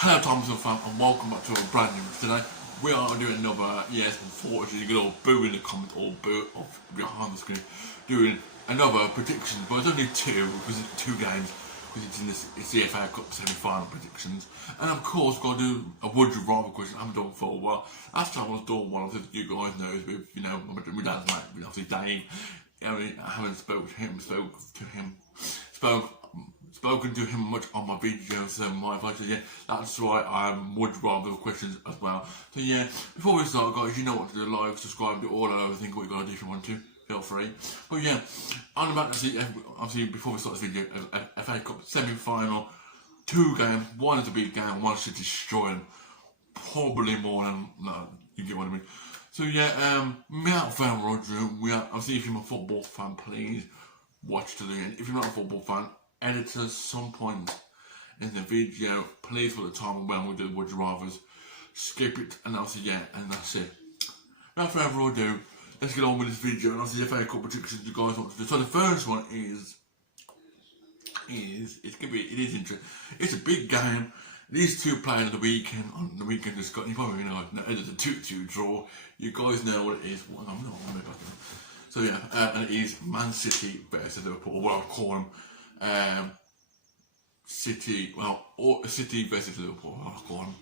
Hello Thompson Fam and welcome back to a brand new today. We are doing another, yes, unfortunately, you get all boo in the comment or boo off behind the screen, doing another prediction, but it's only two, because it's two games, because it's the FA Cup semi-final predictions. And of course, we've got to do a would you rather question. I haven't done for a while. Last time I was doing one, you guys know, with, my dad's mate, obviously Dave. I haven't spoken to him much on my videos, so my advice is, yeah, that's why I would rather questions as well. So yeah, before we start, guys, you know what to do: like, subscribe, do all that other thing what you gotta do if you want to. Feel free. But yeah, I'm about to see, obviously, before we start this video, FA Cup semi-final, two games. One is a big game, one should destroy him. Probably more than, no, you get what I mean. So yeah, without further ado, obviously, if you're a football fan, please watch to the end. If you're not a football fan, editors, some point in the video, please put the time when we do the would you rathers, skip it, and obviously, yeah, and that's it. Without further ado, let's get on with this video, and obviously, the FA Cup predictions you guys want to do. So the first one is interesting. It's a big game. These two playing on the weekend just got, you probably know, it's a 2-2 draw. You guys know what it is. Well, I'm not on about that. So yeah, and it is Man City versus Liverpool, or what I'll call them. City versus Liverpool, I'll call them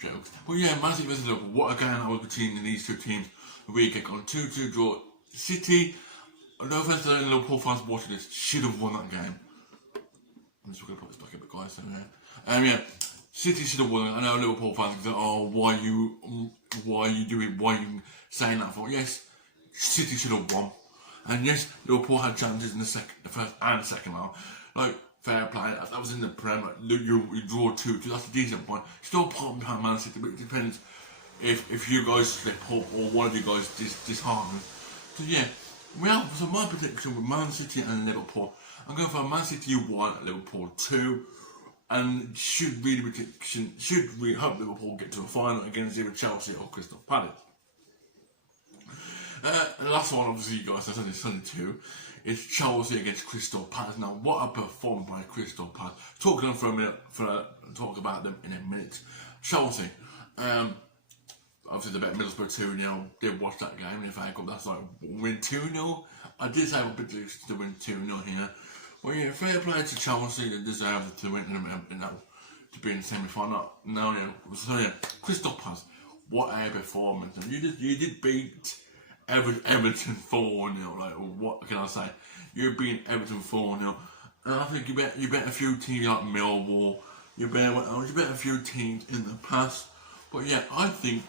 jokes. But yeah, Man City versus Liverpool, what a game that was between these two teams. The weekend got a 2-2 draw. City, no offense to the Liverpool fans watching this, should have won that game. I'm just going to put this back a bit, guys. So yeah, City should have won it. I know Liverpool fans go, oh, why you saying that for? Yes, City should have won. And yes, Liverpool had chances in the first and second half. Like, fair play, that was in the Prem. You draw 2-2, that's a decent point. Still part behind Man City, but it depends if you guys slip up or one of you guys disheartened. So yeah, so my prediction with Man City and Liverpool, I'm going for Man City 1, Liverpool 2. And should we hope Liverpool get to a final against either Chelsea or Crystal Palace. The last one, obviously, you guys, that's only two. It's Chelsea against Crystal Palace. Now, what a performance by Crystal Palace. Talk to them for a minute, talk about them in a minute. Chelsea, obviously, they bet Middlesbrough 2-0. Did watch that game in the FA Cup. That's like win 2-0. I did say I would predict to win 2-0 here. Well, yeah, fair play to Chelsea. They deserve to win, to be in the semi-final. So yeah, Crystal Palace, what a performance! And you did beat Everton 4-0. Like, what can I say? You beat Everton 4-0, and I think you bet a few teams like Millwall. You bet a few teams in the past. But yeah, I think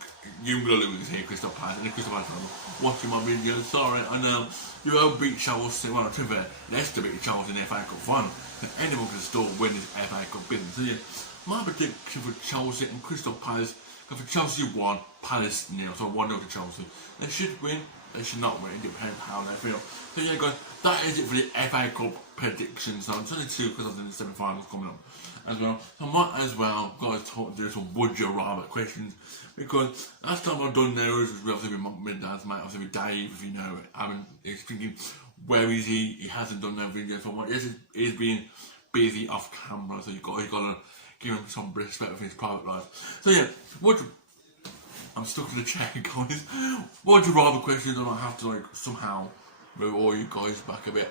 you're gonna lose here, Crystal Palace. And Crystal Palace watching my video. Sorry, I know you all beat Chelsea. Well, to be fair, Leicester beat Chelsea in the FA Cup final. And anyone can still win this FA Cup business. So yeah, my prediction for Chelsea and Crystal Palace. For Chelsea 1, Palace 0. So 1-0 to Chelsea. They should win. They should not win. It depends how they feel. So yeah, guys, that is it for the FA Cup predictions. So it's only two because of the semi-finals coming up as well. So I might as well, guys, do some would you rather questions, because last time I've done those was obviously with my dad's mate, obviously with Dave. You know, he's thinking, where is he? He hasn't done no videos for one. He's been busy off camera, so you got to give him some respect for his private life. So yeah, I'm stuck in the chair, guys. Would you rather questions? I might have to like somehow move all you guys back a bit,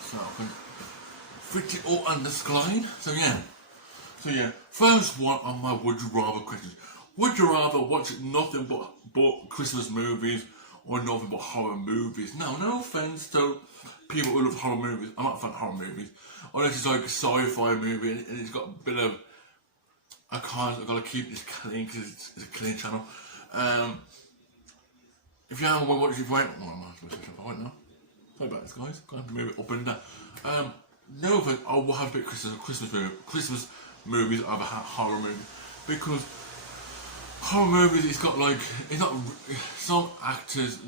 so I can fit it all on the slide. So yeah. First one on my would you rather questions. Would you rather watch nothing but Christmas movies or nothing but horror movies? Now, no offense to people who love horror movies. I'm not a fan of horror movies. Unless it's like a sci-fi movie and it's got a bit of, I've got to keep this clean because it's a clean channel. If you haven't watched it, wait. Oh, I'm supposed to wait now. Sorry about this, guys. Got to move it up and down. No offense, I will have a bit of Christmas movies over horror movies, because horror movies, it's not some actors,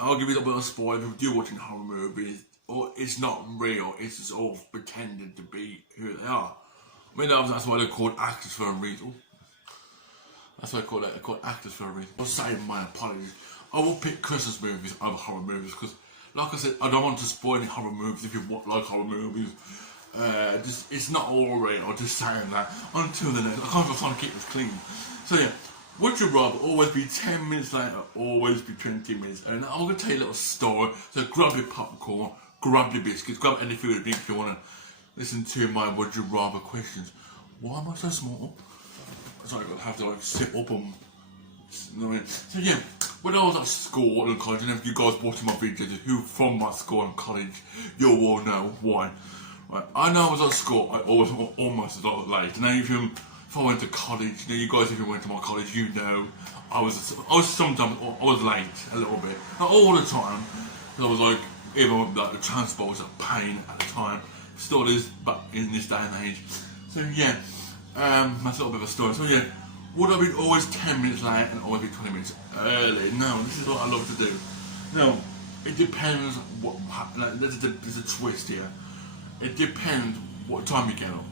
I'll give you a bit of spoiler if you do watching horror movies, or it's not real, it's just all pretended to be who they are. I mean, that's why they're called actors for a reason. That's why they're called actors for a reason. I'll say my apologies. I will pick Christmas movies over horror movies because, like I said, I don't want to spoil any horror movies if you like horror movies. it's not all right, or just saying that. Until the next, I can't keep this clean. So yeah, would you rather always be 10 minutes late or always be 20 minutes? And I'm going to tell you a little story. So grab your popcorn, grab your biscuits, grab any food if you want to listen to my would you rather questions. Why am I so small? Sorry, I have to like sit up and. You know what I mean? So yeah, when I was at school and college, and if you guys watching my videos who from my school and college, you'll all know why. Right, I know I was at school, I always almost a lot late. Now if I went to college, you guys if you went to my college, you know I was sometimes I was late a little bit, not all the time. I was like, even like the transport was a pain at the time, still is, but in this day and age. So yeah, that's a little bit of a story. So yeah, would I be always 10 minutes late and always be 20 minutes early? No, this is what I love to do. No, it depends what. Like, there's a twist here. It depends what time you get up.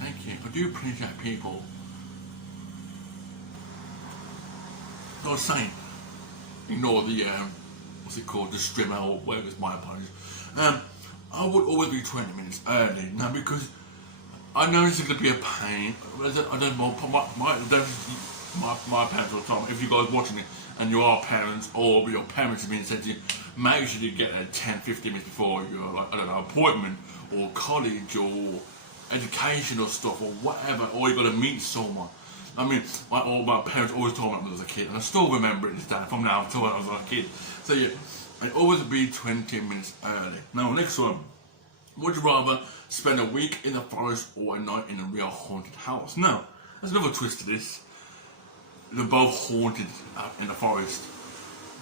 Thank you. I do appreciate people. I was saying, ignore the what's it called, the strimmer or whatever. It's my apologies. I would always be 20 minutes early now because I know this is going to be a pain. I don't know, my parents will tell me, if you guys watching it and you are parents or your parents have been said to you, make sure you get 10-15 minutes before your, like, I don't know, appointment or college or educational stuff or whatever, or you've got to meet someone. I mean, my parents always told me when I was a kid, and I still remember it this day from now until when I was a kid. So yeah, I always be 20 minutes early. Now, next one. Would you rather spend a week in the forest or a night in a real haunted house? Now, there's another twist to this. They're both haunted in the forest.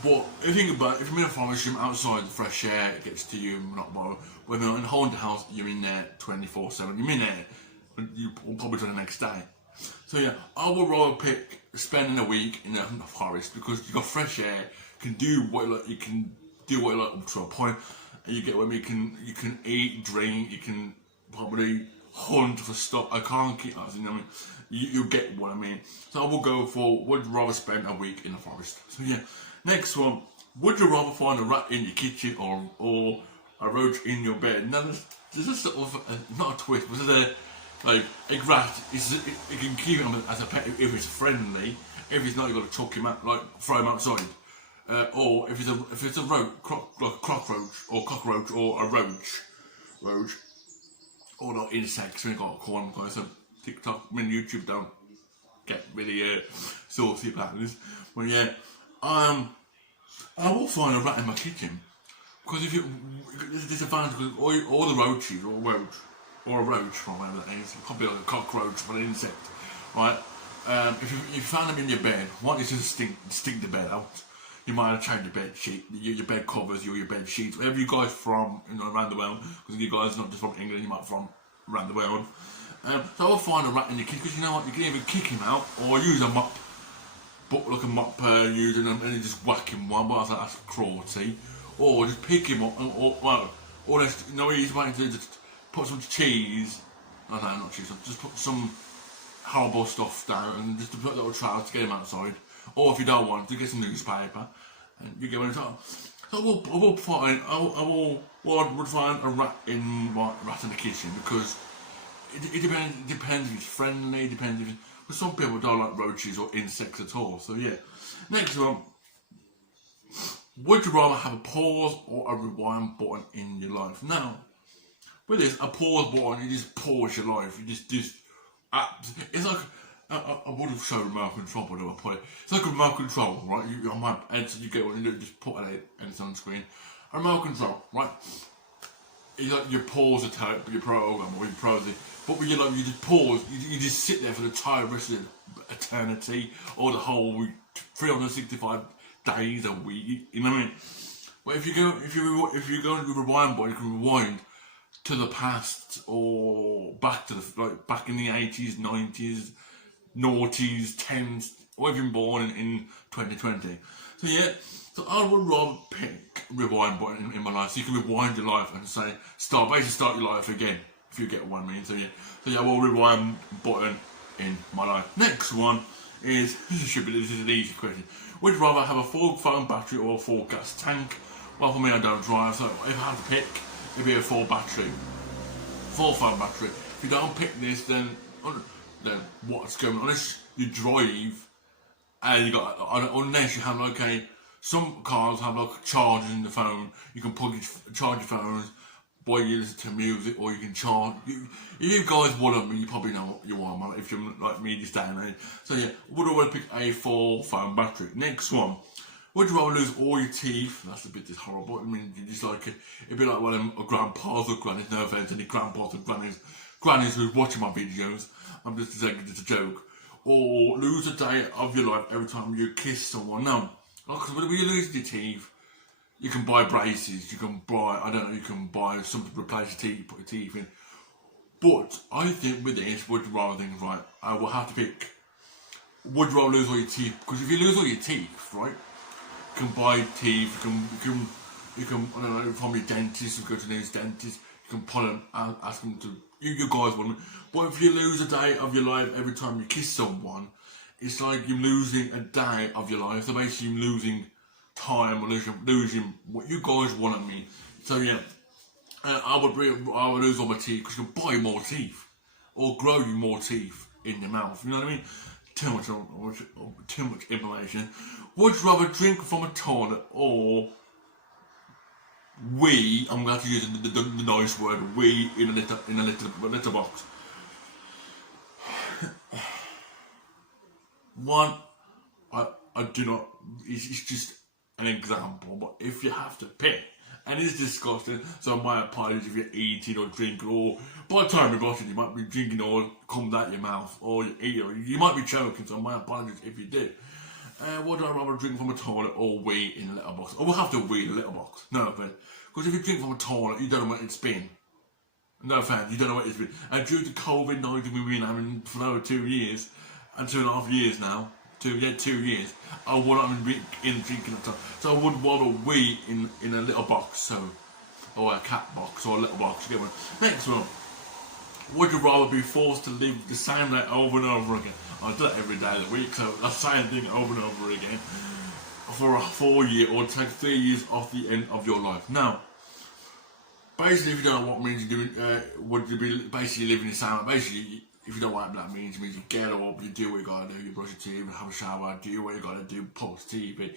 But if you think about it, if you're in a forest, you're outside, the fresh air gets to you, not bothered. When you're in a haunted house, you're in there 24/7. You're in there, but you will probably do the next day. So yeah, I would rather pick spending a week in the forest because you got fresh air, you can do what you like up to a point, and you get when you can eat, drink, you can probably hunt for stuff. I can't keep that, you know what I mean? You get what I mean. So I will go for would rather spend a week in the forest. So yeah, next one. Would you rather find a rat in your kitchen or a roach in your bed? Now there's a sort of not a twist, but there's a rat. You can keep him as a pet if it's friendly. If it's not, you've got to chuck him out, like throw him outside. Or if it's a cockroach or a roach, or not insects, we got to call them guys. So TikTok, YouTube don't get really saucy about this. But yeah, I will find a rat in my kitchen because there's a disadvantage because all the roaches or a roach, or whatever that is, it could be like a cockroach or an insect, right? If you find them in your bed, why don't you just stink the bed out? You might have changed your bed sheet, your bed covers, your bed sheets, wherever you guys from, around the world, because you guys are not just from England, you might be from around the world. So I'll find a rat in your kitchen, because you know what, you can either kick him out, or use a mop, but like a mop using them, and you just whack him one, but that's cruelty. Or just pick him up, or he's wanting to just put some cheese, I don't know, not cheese, just put some horrible stuff down, and just to put a little trowel to get him outside. Or if you don't want to, get some newspaper and you get one on. So I would find a rat in the kitchen because it depends if it's friendly, depends if because some people don't like roaches or insects at all. So yeah. Next one. Would you rather have a pause or a rewind button in your life? Now, with this, a pause button, you just pause your life. You just it's like I would have shown remote control, but I put it. It's like a remote control, right? On my head, so you get one, you just put it and it's on screen. A remote control, right? It's like you pause the tape, your program, or you pause it. But when you just pause, you just sit there for the entire rest of eternity, or the whole week, 365 days a week. You know what I mean? But if you go into the rewind button, you can rewind to the past or back to back in the 80s, 90s. Noughties, 10s, or even born in 2020. So yeah, so I would rather pick rewind button in my life, so you can rewind your life and say basically start your life again, if you get what I mean. So yeah, I will rewind button in my life. Next one this is an easy question. Would you rather have a full phone battery or a full gas tank? Well, for me, I don't drive, so if I had to pick, it'd be a full battery, full phone battery. If you don't pick this, then what's going on? Unless you drive, and you got unless you have some cars have like chargers in the phone. You can charge your phones while you listen to music, or you can charge. You guys want me, you probably know what you want, man. If you're like me, this day and age. So yeah, would always pick a full phone battery. Next one. Would you rather lose all your teeth? That's a bit horrible. I mean, you just it'd be like one of grandpas or grannies. No offense, any grandpas or grannies who's watching my videos. I'm just saying it's a joke. Or lose a day of your life every time you kiss someone. No, because when you lose your teeth, you can buy braces. You can buy you can buy something to replace your teeth, put your teeth in. But I think with this, would you rather think right? I will have to pick. Would you rather lose all your teeth? Because if you lose all your teeth, right? You can buy teeth, you can I don't know, from your dentist, you go to his dentist, you can pull them and ask them to, you guys want me. But if you lose a day of your life every time you kiss someone, it's like you're losing a day of your life. So basically you're losing time or losing what you guys want of me. So yeah, I would lose all my teeth because you can buy more teeth or grow you more teeth in your mouth. You know what I mean? Too much information. Would you rather drink from a toilet or wee? I'm going to use the nice word wee in a litter box. One, I do not. It's just an example, but if you have to pick, and it's disgusting, so my apologies if you're eating or drinking, or by the time you're watching, you might be drinking or comes out your mouth, or you eat, or you might be choking, so my apologies if you do. Would I rather drink from a toilet or wee in a litter box? Or we'll have to wee in a litter box. No offense. Because if you drink from a toilet, you don't know what it's been. No offense, you don't know what it's been. And due to COVID-19, we've been having for over 2 years, and 2.5 years now, 2 years, I would not be in drinking of time. So I would rather wee in a little box, so, or a cat box, or a little box, you get one. Next one. Would you rather be forced to live the same day over and over again? I do that every day of the week, so the same thing over and over again for a 4 year or take 3 years off the end of your life. Now, basically, if you don't know what means you're doing, would you be basically living the same? Basically, if you don't know what that means, it means you get up, you do what you gotta do, you brush your teeth, have a shower, do what you gotta do, post TV,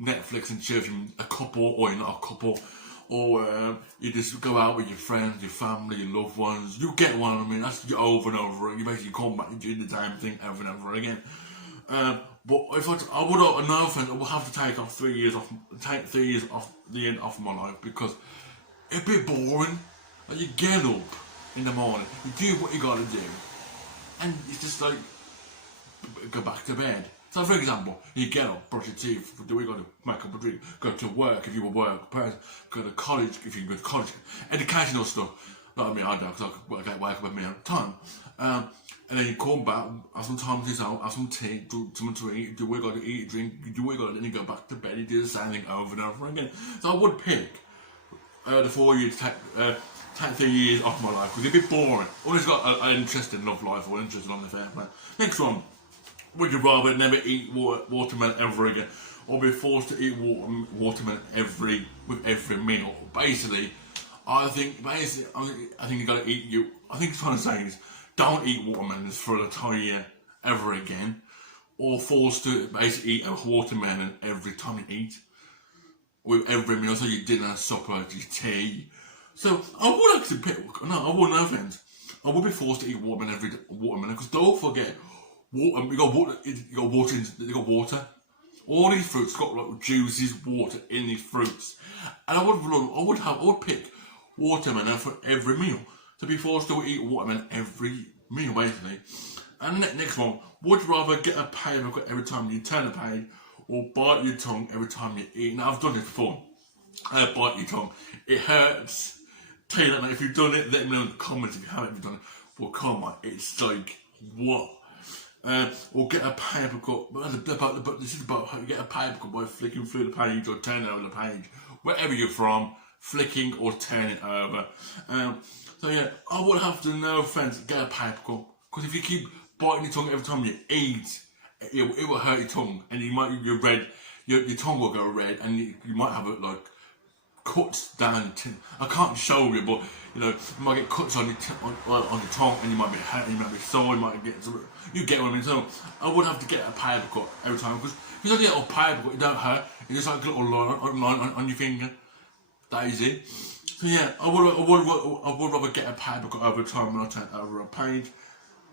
Netflix and chill, a couple, or you're not a couple. Or you just go out with your friends, your family, your loved ones. You get one. I mean, that's over and over again. You basically come back and do the same thing over and over again. But if I would, no offense, I would have to take 3 years off the end of my life because it'd be boring. Like you get up in the morning, you do what you gotta do, and it's just like go back to bed. So, for example, you get up, brush your teeth, do what you got to make up a drink, go to work if you were a work person, go to college if you go to college, educational stuff. Not me, I don't, because I can't wake up at my own time. And then you come back, have some time to yourself, have some tea, do something to eat, do what you got to eat, drink, you do what you got to do, then you go back to bed, you do the same thing over and over again. So I would pick the 4 years to take 3 years off my life, because it'd be boring. Always got an interest in love life or interest in on the fair play. Next one. Would you rather never eat watermelon ever again, or be forced to eat watermelon with every meal? Basically, I think you gotta eat you. I think it's trying to say is don't eat watermelons for an entire year ever again, or forced to basically eat a watermelon every time you eat with every meal. So your dinner, supper, your tea. So I would actually pick. No, I wouldn't have friends. I would be forced to eat watermelon because don't forget. Water, you got water. All these fruits got like juices, water in these fruits, and I would pick watermelon for every meal. To be forced to eat watermelon every meal, basically. And next one, would you rather get a paper cut every time you turn a page, or bite your tongue every time you eat? Now I've done this before. Bite your tongue. It hurts. Tell you that. Now, if you've done it, let me know in the comments if you haven't done it. Well, come on, it's like what. Or get a paper cut, but this is about how you get a paper cut by flicking through the page or turning over the page, wherever you're from, flicking or turning over. So yeah, I would have to, no offense, get a paper cut, because if you keep biting your tongue every time you eat, it will hurt your tongue, and you might your red, your tongue will go red, and you might have it like cuts down. I can't show you, but you know, you might get cuts on on your tongue, and you might be hurt, you might be sore, you might get some. You get what I mean? So I would have to get a paper cut every time because if you don't get a paper cut, it don't hurt. It's just like a little line on your finger. That is it. So yeah, I would rather get a paper cut over time when I take over a page.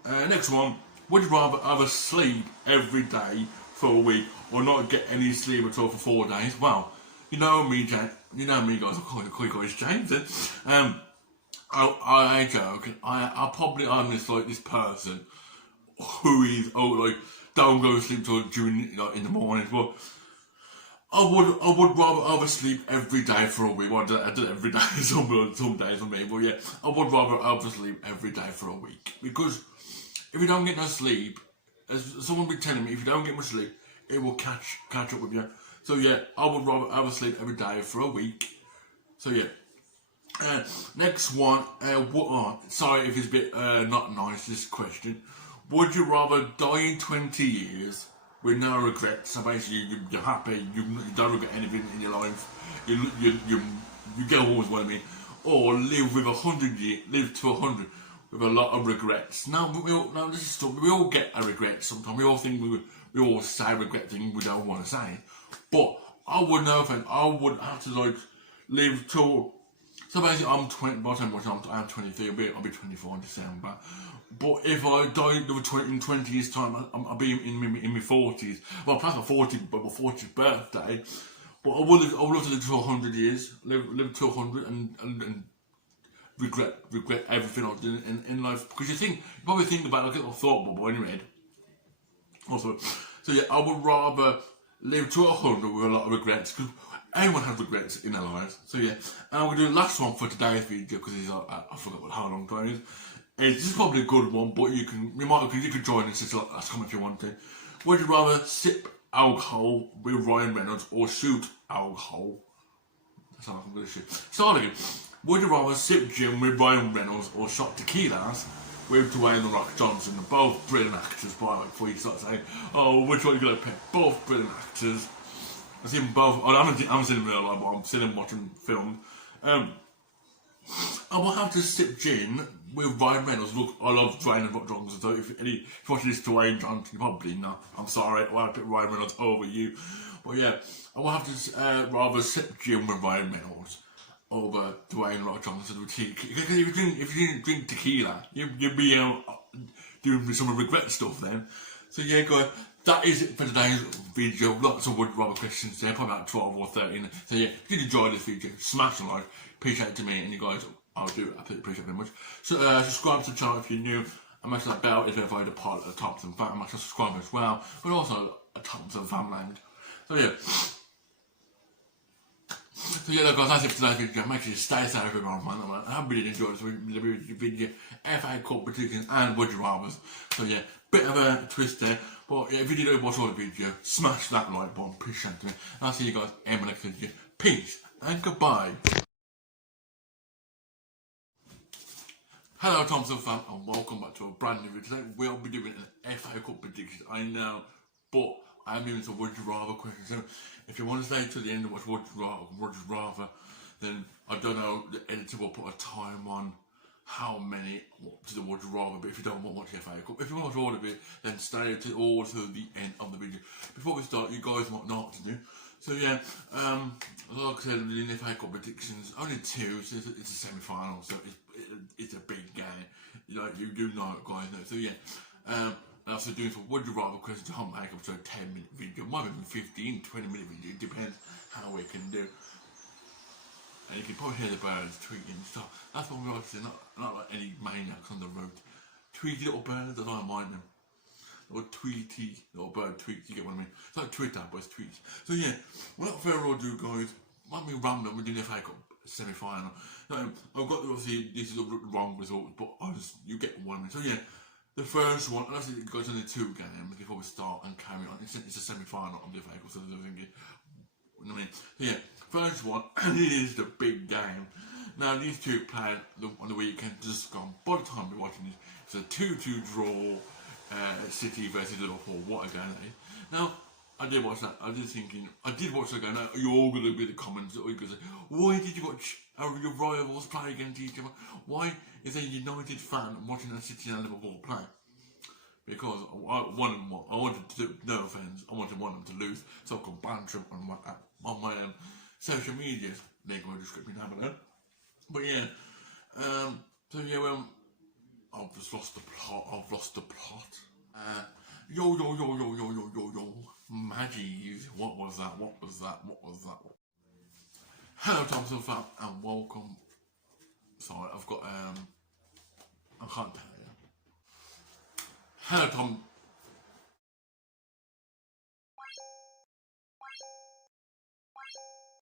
Next one, would you rather have a sleep every day for a week or not get any sleep at all for 4 days? Well, you know me, James. You know me, guys. I call you guys James. I joke. I probably am this person who is like don't go to sleep till during in the morning. But I would rather oversleep every day for a week. Well, I do it every day, some days for me. But yeah, I would rather oversleep every day for a week because if you don't get no sleep, as someone been telling me, if you don't get much sleep, it will catch up with you. So yeah, I would rather oversleep every day for a week. So yeah. Next one. Sorry if it's a bit not nice. This question. Would you rather die in 20 years with no regrets? So basically, you're happy. You don't regret anything in your life. You get always what I mean. Or live with 100 years, live to 100 with a lot of regrets. Now, this is stuff. We all get a regret sometimes. We all think we all say regret things we don't want to say. But I would know if I would have to like live till. So basically, I'm 20. By the time I'm 23, I'll be 24 in December. But if I die in 20 years' time, I'll be in my 40s. Well, past my 40th birthday. But I would love to live to 100 years, live to 100 and regret everything I've done in life. Because you probably think about like a little thought bubble in your head. Also, so yeah, I would rather live to 100 with a lot of regrets because everyone has regrets in their lives. So yeah, and we'll do the last one for today's video because I forgot how long time it is. This is probably a good one, but you could join us. It's like comment if you want to. Would you rather sip alcohol with Ryan Reynolds or shoot alcohol? That's how I'm going to shoot. Starting. Would you rather sip gin with Ryan Reynolds or shot tequilas with Dwayne The Rock Johnson? They're both brilliant actors, by the way, before you start saying, oh, which one are you going to pick? Both brilliant actors. I've seen both. I haven't seen them in real life, but I'm seeing them watching film. I will have to sip gin with Ryan Reynolds. Look, I love Dwayne The Rock Johnson, so if you watch this Dwayne Johnson, you probably know. I'm sorry, I will have to pick Ryan Reynolds over you. But yeah, I will have to rather sip gin with Ryan Reynolds over Dwayne The Rock Johnson. Because if you drink tequila, you'd be doing some regret stuff then. So yeah, guys, that is it for today's video. Lots of would rather questions there, probably about 12 or 13. So yeah, if you enjoyed this video, smash a like, appreciate it to me, and you guys, I appreciate it very much. So subscribe to the channel if you're new, and make sure that bell is verified a part of the Thompson Fam, and make sure to subscribe as well, but also a Thompson Fam land. So yeah. So yeah, guys, that's it for today's video. Make sure you stay safe, everyone. I hope you really enjoyed this video. FA Cup predictions and would you rather. So yeah, bit of a twist there. But yeah, if you did watch all the video, smash that like button. Appreciate it. And I'll see you guys in my next video. Peace and goodbye. Hello, Thompson Fam, and welcome back to a brand new video. Today we'll be doing an FA Cup prediction. I know, but I'm doing some would you rather questions. So if you want to stay to the end and watch would you rather, then I don't know, the editor will put a time on how many to the would you rather. But if you don't want to watch the FA Cup, if you want to watch all of it, then stay all to the end of the video. Before we start, you guys might know what to do. So yeah, like I said, in the FA Cup predictions, only two, so it's a semi-final, so it's a big game. You do know it, guys. So yeah, and also doing some would you rather questions. I'll make up to a 10-minute video, might even 15, 20-minute video. It depends how we can do. And you can probably hear the birds tweeting and stuff. That's what we like to say, not like any maniacs on the road. Tweety little birds, I don't mind them. Or tweety, little bird tweets, you get what I mean? It's like Twitter, but it's tweets. So yeah, without further ado, guys, might be random, we're doing the FA Cup semi-final. Now, I've got to obviously, this is the wrong result, but you get what I mean. So yeah, the first one, and it goes into 2 games before we start and carry on. It's a semi-final of the FA Cup, so there's nothing. You know what I mean? So yeah, first one, and it is the big game. Now, these two played on the weekend, just gone. By the time we're watching this, it's a 2-2 draw City versus Liverpool. What a game that is. Now, I did watch that. I did watch that game. Now, you're all going to be the comments. You're going to say, why did you watch your rivals play against each other? Why is a United fan watching a City and Liverpool play? Because I wanted to, no offence, I wanted one of them to lose, so I could banter on my social media. Link in the description down below. But yeah, I've just lost the plot. Yo, Maggies, what was that? Hello, Thompson Fam, and welcome. Sorry, I've got, I can't tell you. Hello,